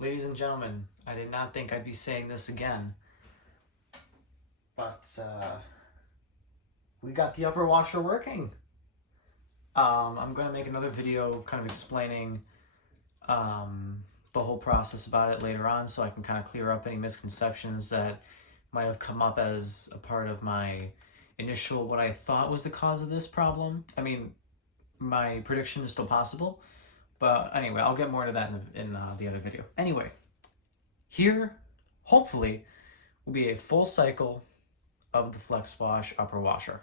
Ladies and gentlemen, I did not think I'd be saying this again, but we got the upper washer working. I'm going to make another video kind of explaining the whole process about it later on, so I can kind of clear up any misconceptions that might have come up as a part of my initial, what I thought was the cause of this problem. I mean, my prediction is still possible, but anyway, I'll get more into that in the other video. Anyway, here, hopefully, will be a full cycle of the Flexwash upper washer.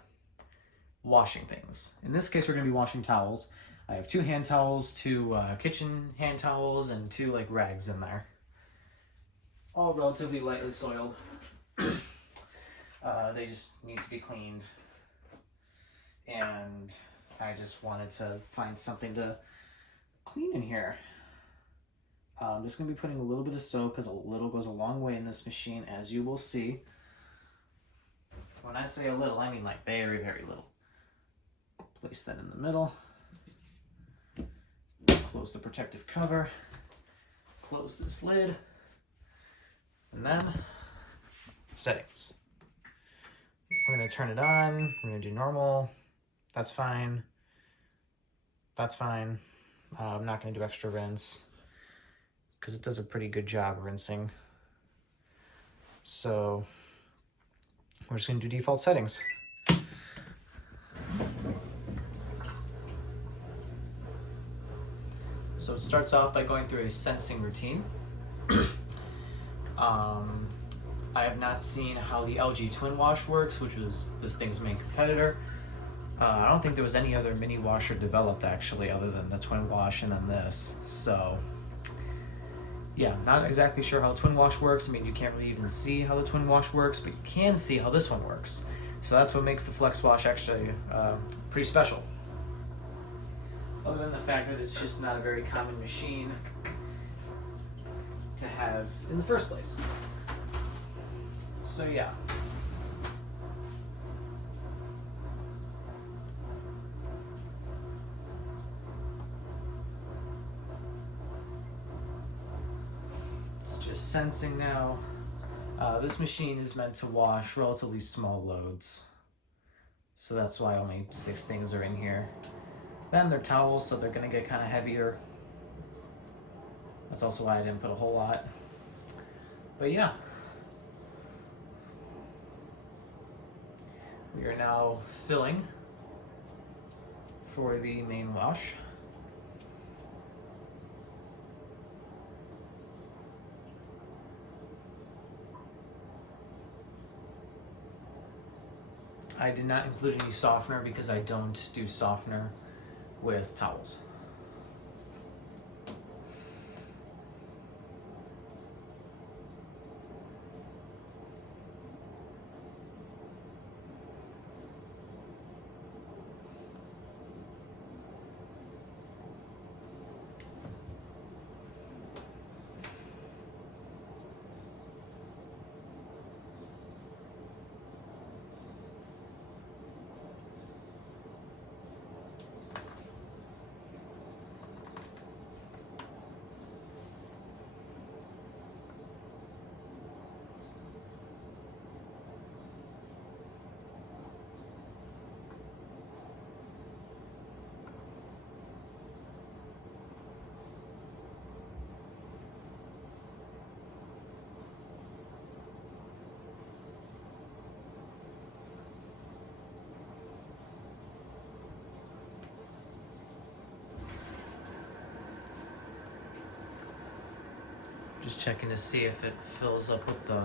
Washing things. In this case, we're going to be washing towels. I have 2 hand towels, 2 kitchen hand towels, and 2 like rags in there. All relatively lightly soiled. They just need to be cleaned. And I just wanted to find something to clean in here. I'm just going to be putting a little bit of soap because a little goes a long way in this machine, as you will see. When I say a little, I mean like very, very little. Place that in the middle. Close the protective cover. Close this lid. And then, settings. We're going to turn it on. We're going to do normal. That's fine. That's fine. I'm not going to do extra rinse because it does a pretty good job rinsing. So we're just going to do default settings. So it starts off by going through a sensing routine. I have not seen how the LG Twin Wash works, which was this thing's main competitor. I don't think there was any other mini washer developed actually, other than the Twin Wash and then this. So yeah, not exactly sure how Twin Wash works. I mean, you can't really even see how the Twin Wash works, but you can see how this one works. So that's what makes the Flexwash actually pretty special. Other than the fact that it's just not a very common machine to have in the first place. So yeah. It's just sensing now. This machine is meant to wash relatively small loads. So that's why only 6 things are in here. Then they're towels, so they're gonna get kind of heavier. That's also why I didn't put a whole lot. But yeah. We are now filling for the main wash. I did not include any softener because I don't do softener with towels. Just checking to see if it fills up with the...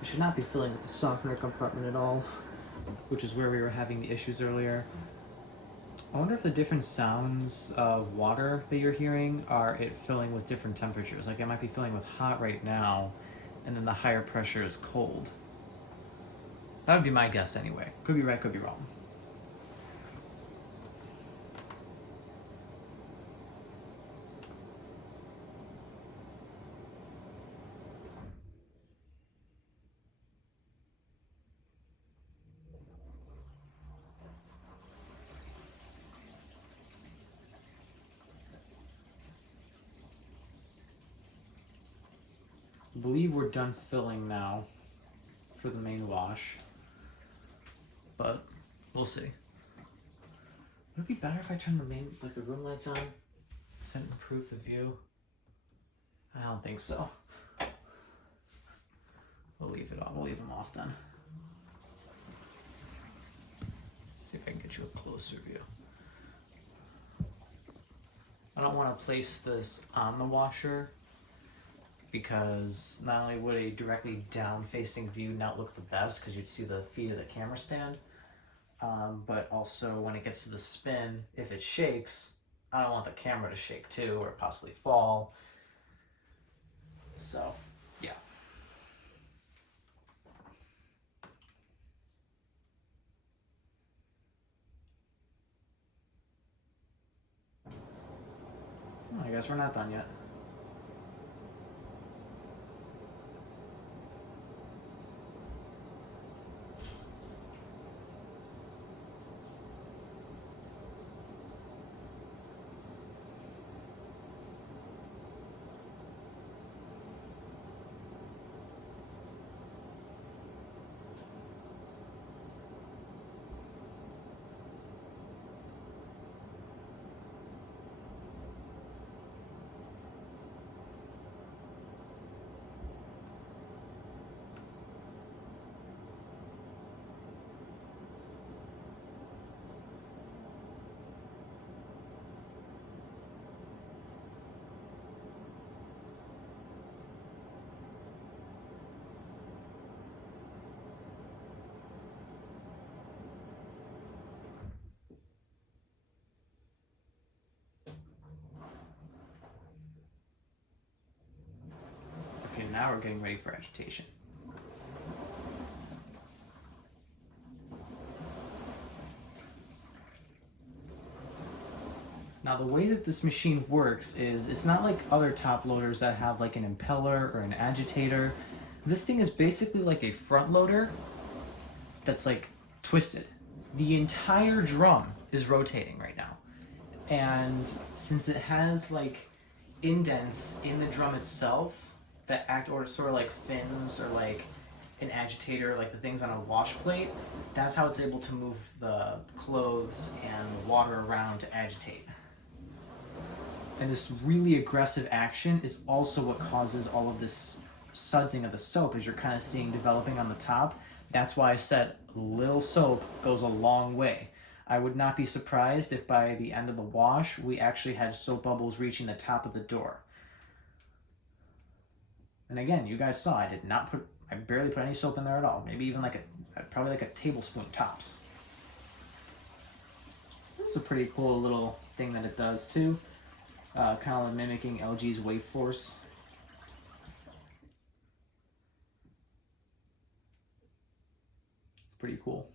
It should not be filling with the softener compartment at all, which is where we were having the issues earlier. I wonder if the different sounds of water that you're hearing are it filling with different temperatures. Like it might be filling with hot right now, and then the higher pressure is cold. That would be my guess anyway. Could be right, could be wrong. I believe we're done filling now for the main wash, but we'll see. Would it be better if I turn the room lights on? Does that improve the view? I don't think so. We'll leave it off. We'll leave them off then. See if I can get you a closer view. I don't want to place this on the washer because not only would a directly down-facing view not look the best because you'd see the feet of the camera stand, but also when it gets to the spin, if it shakes, I don't want the camera to shake too or possibly fall. So, yeah. I guess we're not done yet. Okay, now we're getting ready for agitation. Now the way that this machine works is it's not like other top loaders that have like an impeller or an agitator. This thing is basically like a front loader that's like twisted. The entire drum is rotating right now. And since it has like indents in the drum itself that act or sort of like fins or like an agitator, like the things on a wash plate, that's how it's able to move the clothes and the water around to agitate. And this really aggressive action is also what causes all of this sudsing of the soap, as you're kind of seeing developing on the top. That's why I said a little soap goes a long way. I would not be surprised if by the end of the wash, we actually had soap bubbles reaching the top of the door. And again, you guys saw I barely put any soap in there at all. Maybe even probably like a tablespoon tops. This is a pretty cool little thing that it does too. Kind of mimicking LG's wave force. Pretty cool.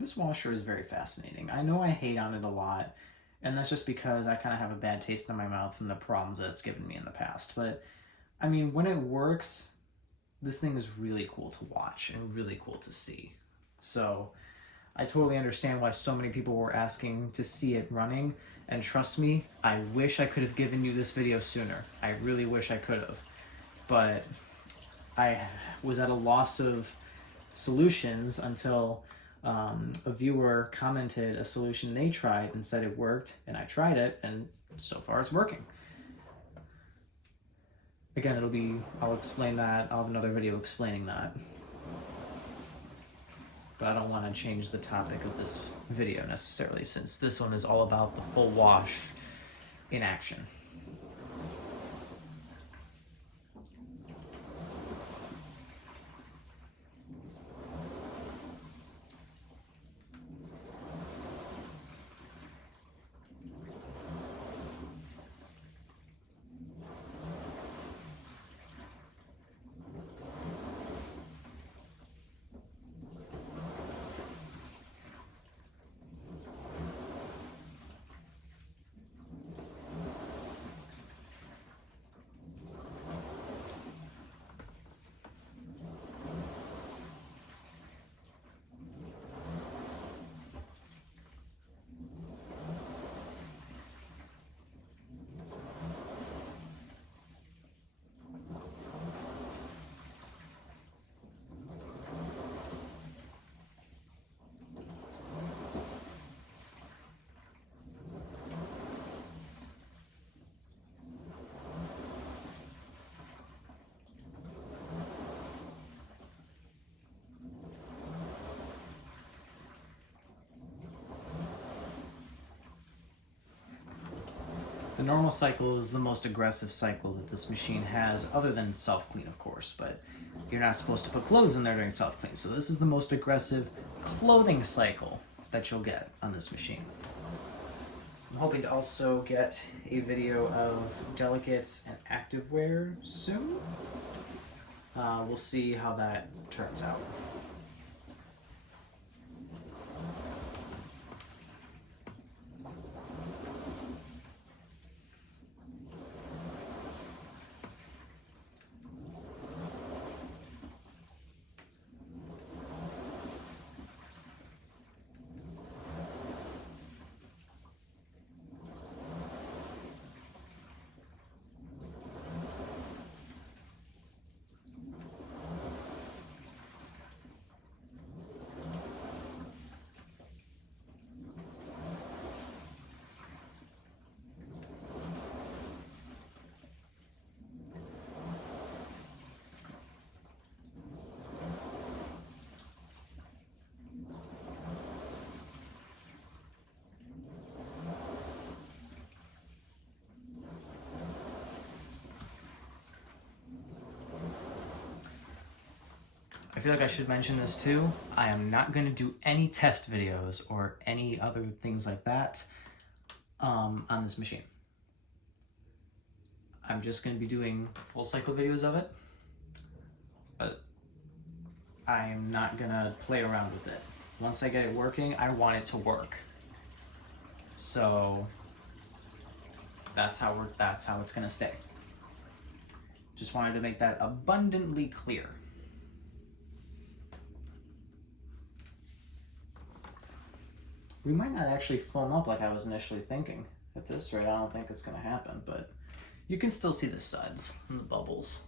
This washer is very fascinating. I know I hate on it a lot, and that's just because I kind of have a bad taste in my mouth from the problems that it's given me in the past. But, I mean, when it works, this thing is really cool to watch and really cool to see. So, I totally understand why so many people were asking to see it running, and trust me, I wish I could have given you this video sooner. I really wish I could have. But I was at a loss of solutions until a viewer commented a solution they tried and said it worked, and I tried it, and so far it's working. Again, I'll explain that. I'll have another video explaining that. But I don't want to change the topic of this video necessarily, since this one is all about the full wash in action. The normal cycle is the most aggressive cycle that this machine has, other than self-clean, of course, but you're not supposed to put clothes in there during self-clean. So this is the most aggressive clothing cycle that you'll get on this machine. I'm hoping to also get a video of delicates and activewear soon. We'll see how that turns out. I feel like I should mention this too. I am not going to do any test videos or any other things like that on this machine. I'm just going to be doing full cycle videos of it, but I am not going to play around with it. Once I get it working, I want it to work. So that's how it's going to stay. Just wanted to make that abundantly clear. We might not actually foam up like I was initially thinking. At this rate, I don't think it's going to happen, but you can still see the suds and the bubbles.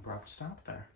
abrupt stop there.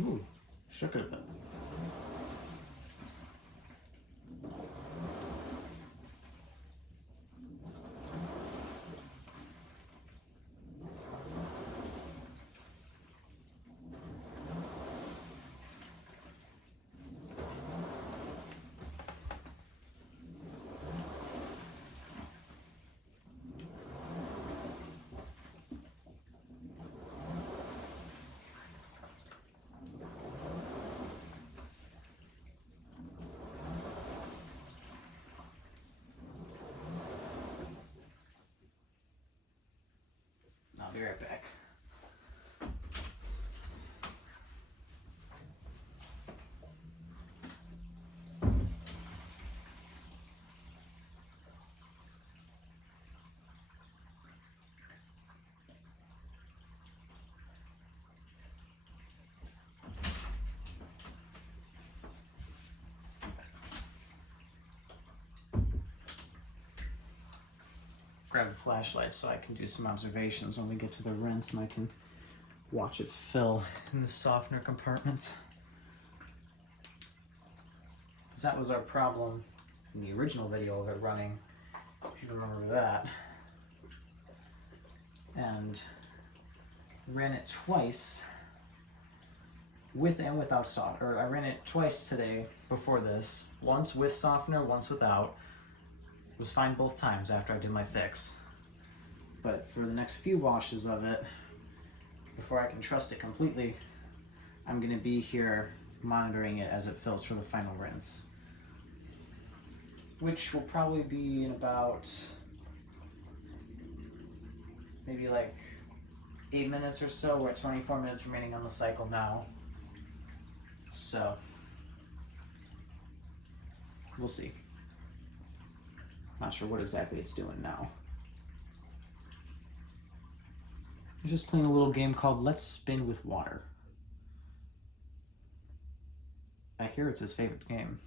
Ooh, shook it a bit. I'll be right back. Grab a flashlight so I can do some observations when we get to the rinse and I can watch it fill in the softener compartment. Because that was our problem in the original video of it running, if you remember that. And ran it twice with and without softener. I ran it twice today before this, once with softener, once without. It was fine both times after I did my fix. But for the next few washes of it, before I can trust it completely, I'm gonna be here monitoring it as it fills for the final rinse. Which will probably be in about maybe like 8 minutes or so. We're at 24 minutes remaining on the cycle now. So, we'll see. Not sure what exactly it's doing now. I'm just playing a little game called Let's Spin with Water. I hear it's his favorite game.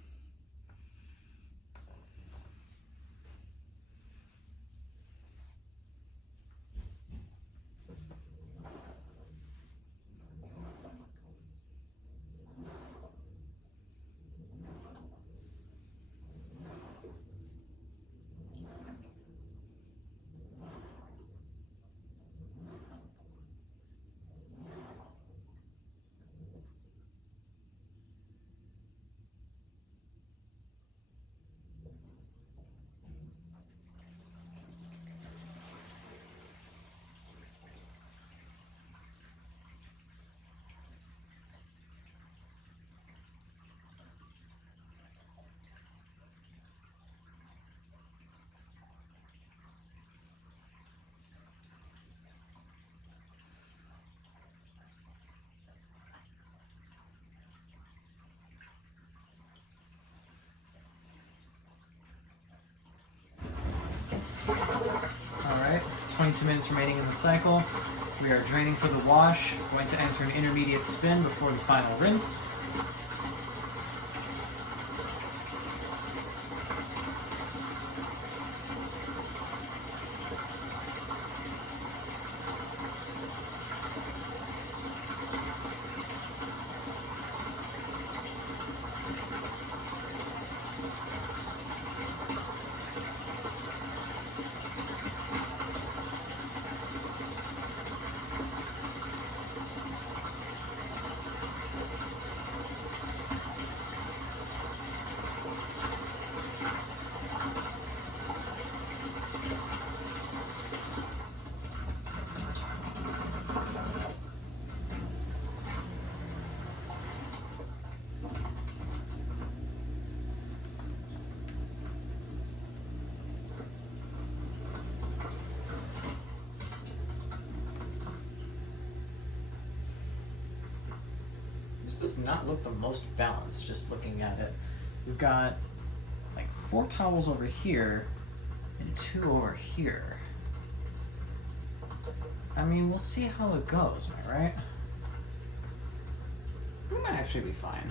Alright, 22 minutes remaining in the cycle. We are draining for the wash, going to enter an intermediate spin before the final rinse. This does not look the most balanced, just looking at it. We've got like 4 towels over here and 2 over here. I mean, we'll see how it goes, am I right? We might actually be fine.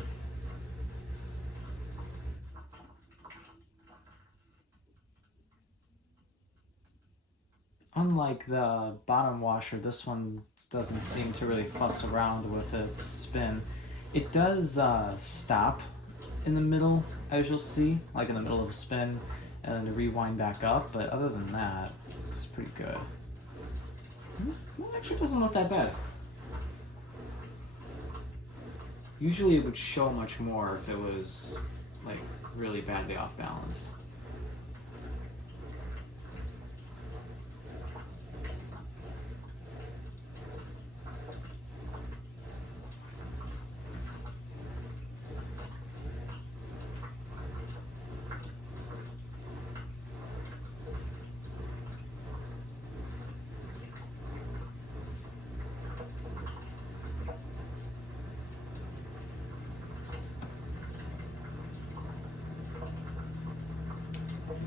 Unlike the bottom washer, this one doesn't seem to really fuss around with its spin. It does stop in the middle, as you'll see, like in the middle of a spin, and then to rewind back up, but other than that, it's pretty good. This actually doesn't look that bad. Usually it would show much more if it was like really badly off balanced.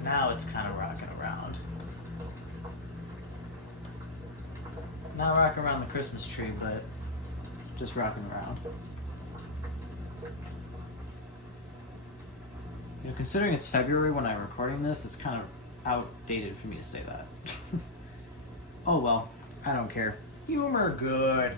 Now it's kind of rocking around. Not rocking around the Christmas tree, but just rocking around. You know, considering it's February when I'm recording this, it's kind of outdated for me to say that. Oh well, I don't care. Humor good.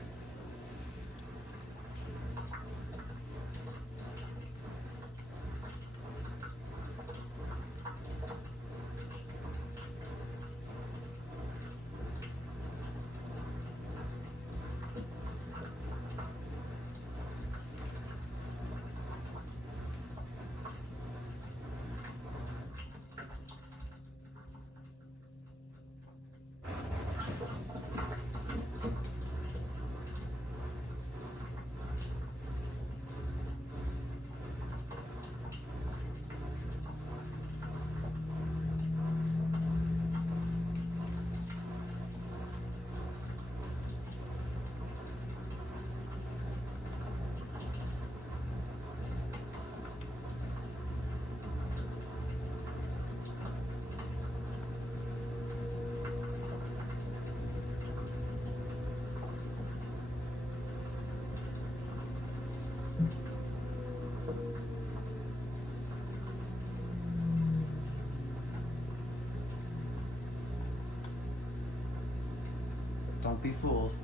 Don't be fooled.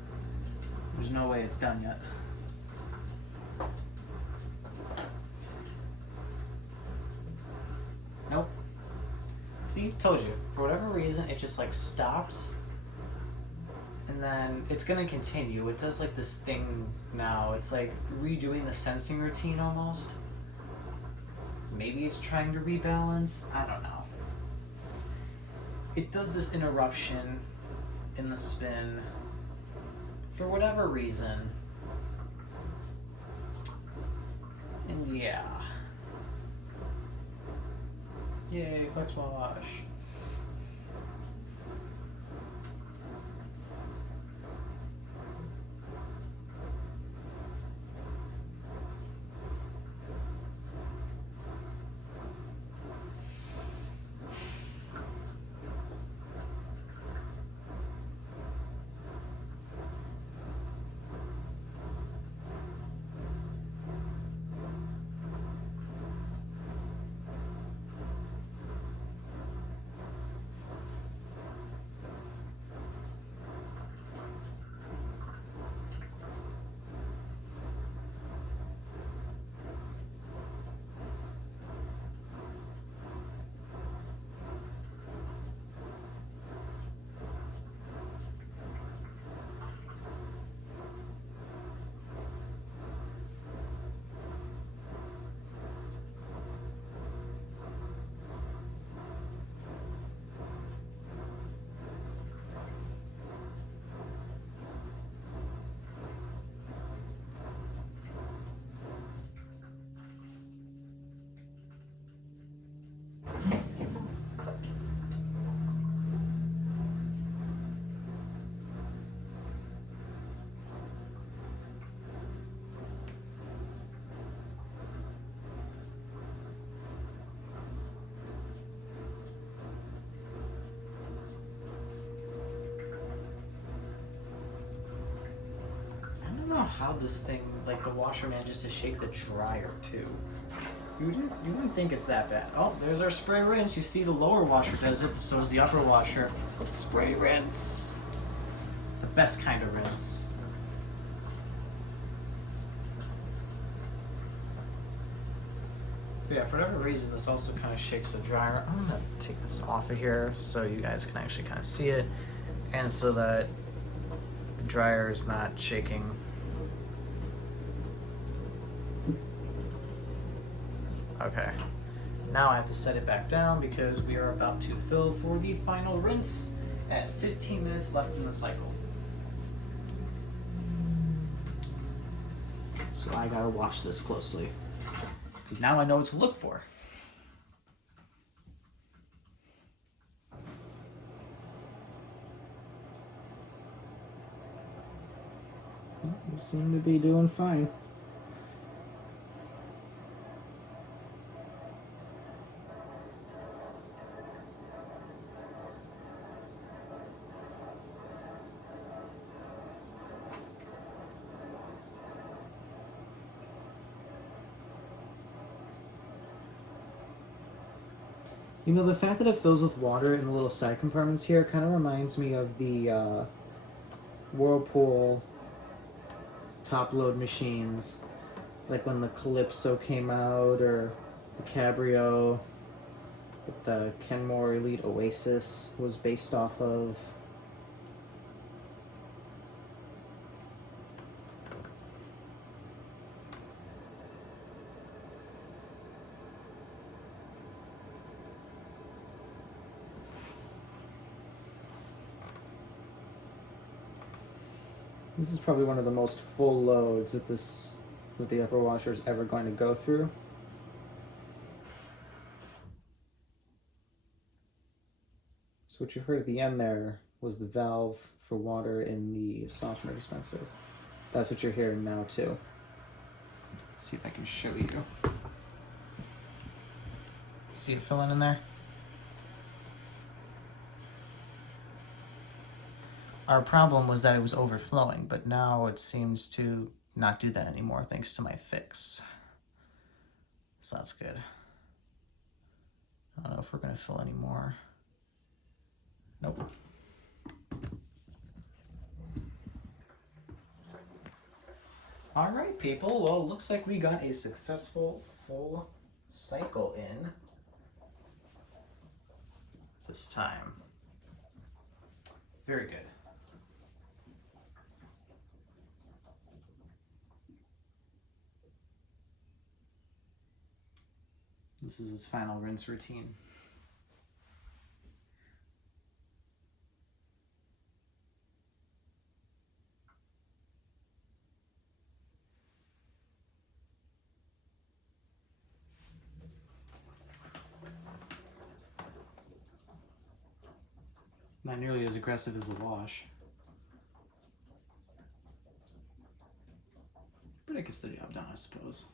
There's no way it's done yet. Nope. See, told you. For whatever reason, it just like stops. And then it's gonna continue. It does like this thing now. It's like redoing the sensing routine almost. Maybe it's trying to rebalance. I don't know. It does this interruption in the spin for whatever reason. And yeah. Yay, Flexwash. I don't know how this thing, like the washer manages to shake the dryer too. You wouldn't think it's that bad. Oh, there's our spray rinse. You see the lower washer does it, but so does the upper washer. Spray rinse. The best kind of rinse. But yeah, for whatever reason, this also kind of shakes the dryer. I'm gonna take this off of here so you guys can actually kind of see it, and so that the dryer is not shaking. Okay, now I have to set it back down because we are about to fill for the final rinse at 15 minutes left in the cycle. So I gotta watch this closely because now I know what to look for. You seem to be doing fine. You know, the fact that it fills with water in the little side compartments here kind of reminds me of the Whirlpool top load machines, like when the Calypso came out, or the Cabrio that the Kenmore Elite Oasis was based off of. This is probably one of the most full loads that the upper washer is ever going to go through. So what you heard at the end there was the valve for water in the softener dispenser. That's what you're hearing now too. Let's see if I can show you. See it filling in there? Our problem was that it was overflowing, but now it seems to not do that anymore thanks to my fix. So that's good. I don't know if we're gonna fill any more. Nope. All right, people. Well, it looks like we got a successful full cycle in this time. Very good. This is its final rinse routine. Not nearly as aggressive as the wash, but it gets the job done, I suppose.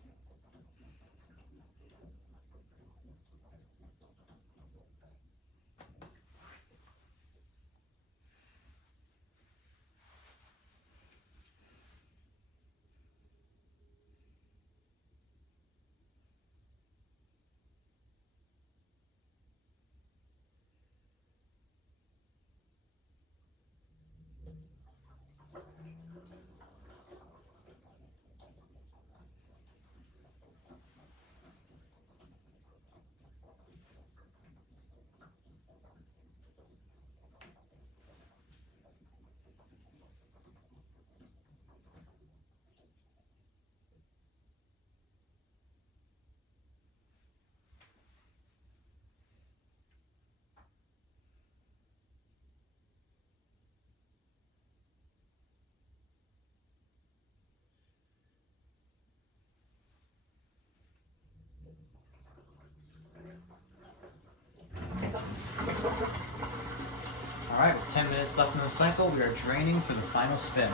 All right, with 10 minutes left in the cycle, we are draining for the final spin.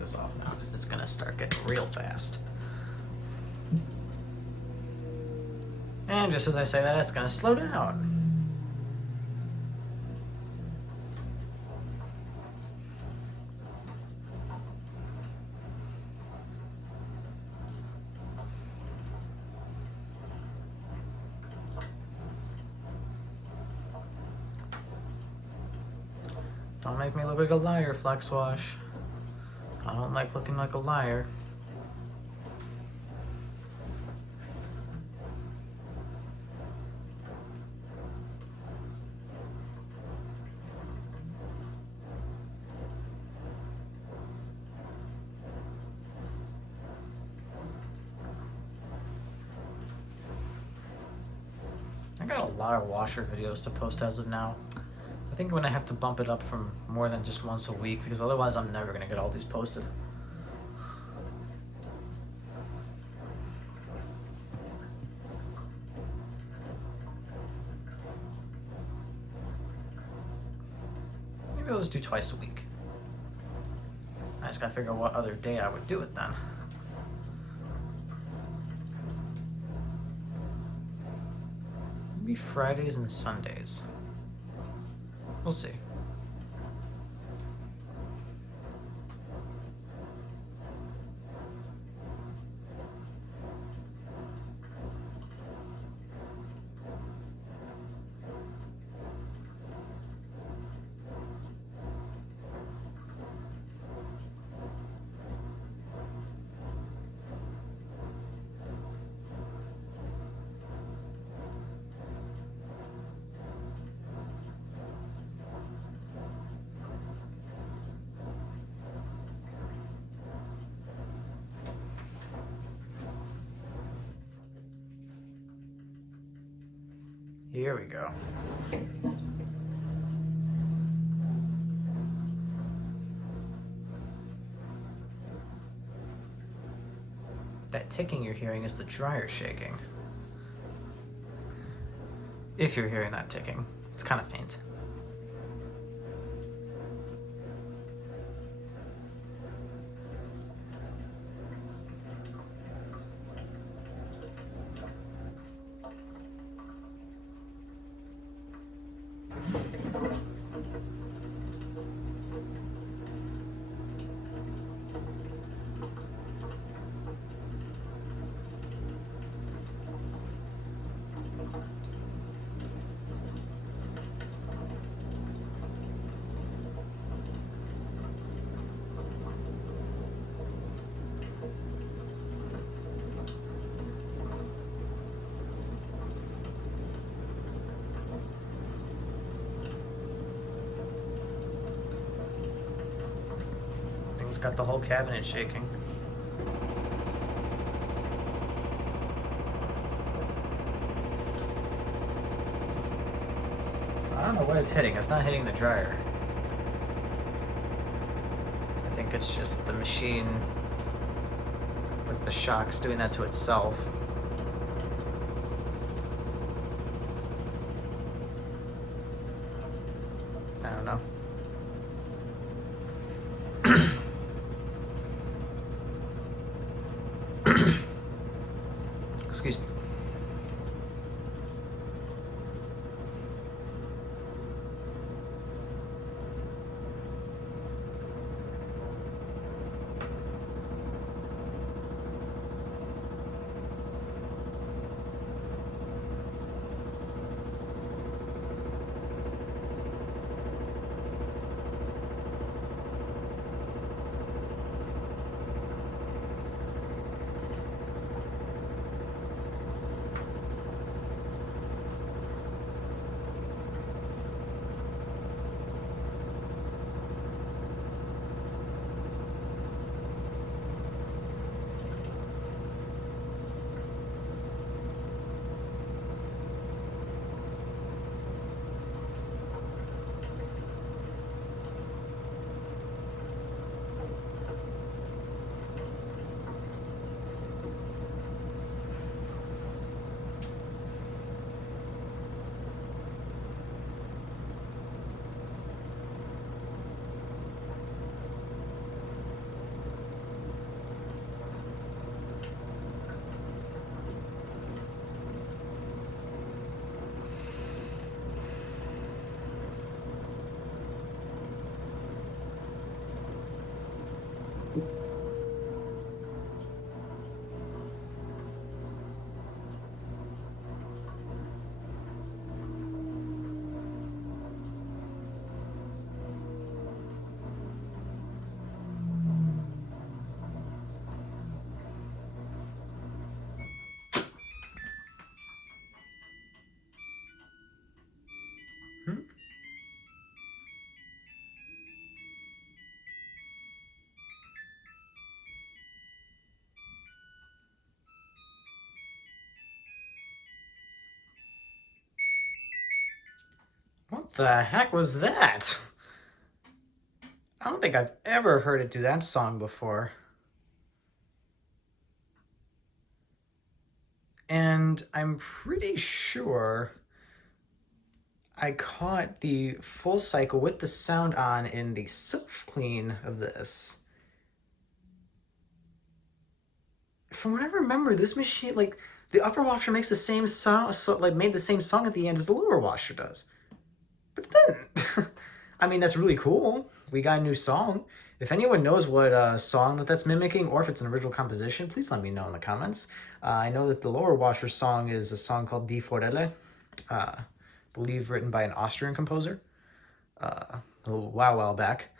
this off now because it's gonna start getting real fast. And just as I say that, it's gonna slow down. Don't make me look like a liar, Flexwash. I don't like looking like a liar. I got a lot of washer videos to post as of now. I think I'm gonna have to bump it up from more than just once a week because otherwise I'm never gonna get all these posted. Maybe I'll just do twice a week. I just gotta figure out what other day I would do it then. Maybe Fridays and Sundays. We'll see. Here we go. That ticking you're hearing is the dryer shaking. If you're hearing that ticking, it's kind of faint. Thing's got the whole cabinet shaking. I don't know what it's hitting. It's not hitting the dryer. I think it's just the machine with the shocks doing that to itself. I don't know. Excuse me. What the heck was that? I don't think I've ever heard it do that song before. And I'm pretty sure I caught the full cycle with the sound on in the self-clean of this. From what I remember, this machine, like, the upper washer makes the same song, made the same song at the end as the lower washer does. But it didn't. I mean, that's really cool. We got a new song. If anyone knows what song that's mimicking, or if it's an original composition, please let me know in the comments. I know that the lower washer song is a song called Die Forelle, I believe written by an Austrian composer a while back.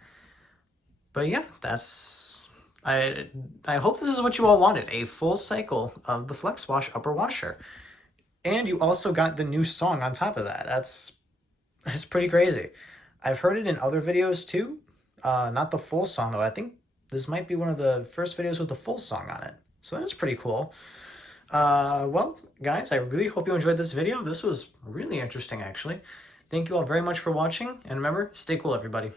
But yeah, that's... I hope this is what you all wanted, a full cycle of the Flexwash upper washer. And you also got the new song on top of that. That's pretty crazy. I've heard it in other videos too. Not the full song though. I think this might be one of the first videos with the full song on it. So that's pretty cool. Well, guys, I really hope you enjoyed this video. This was really interesting, actually. Thank you all very much for watching. And remember, stay cool, everybody.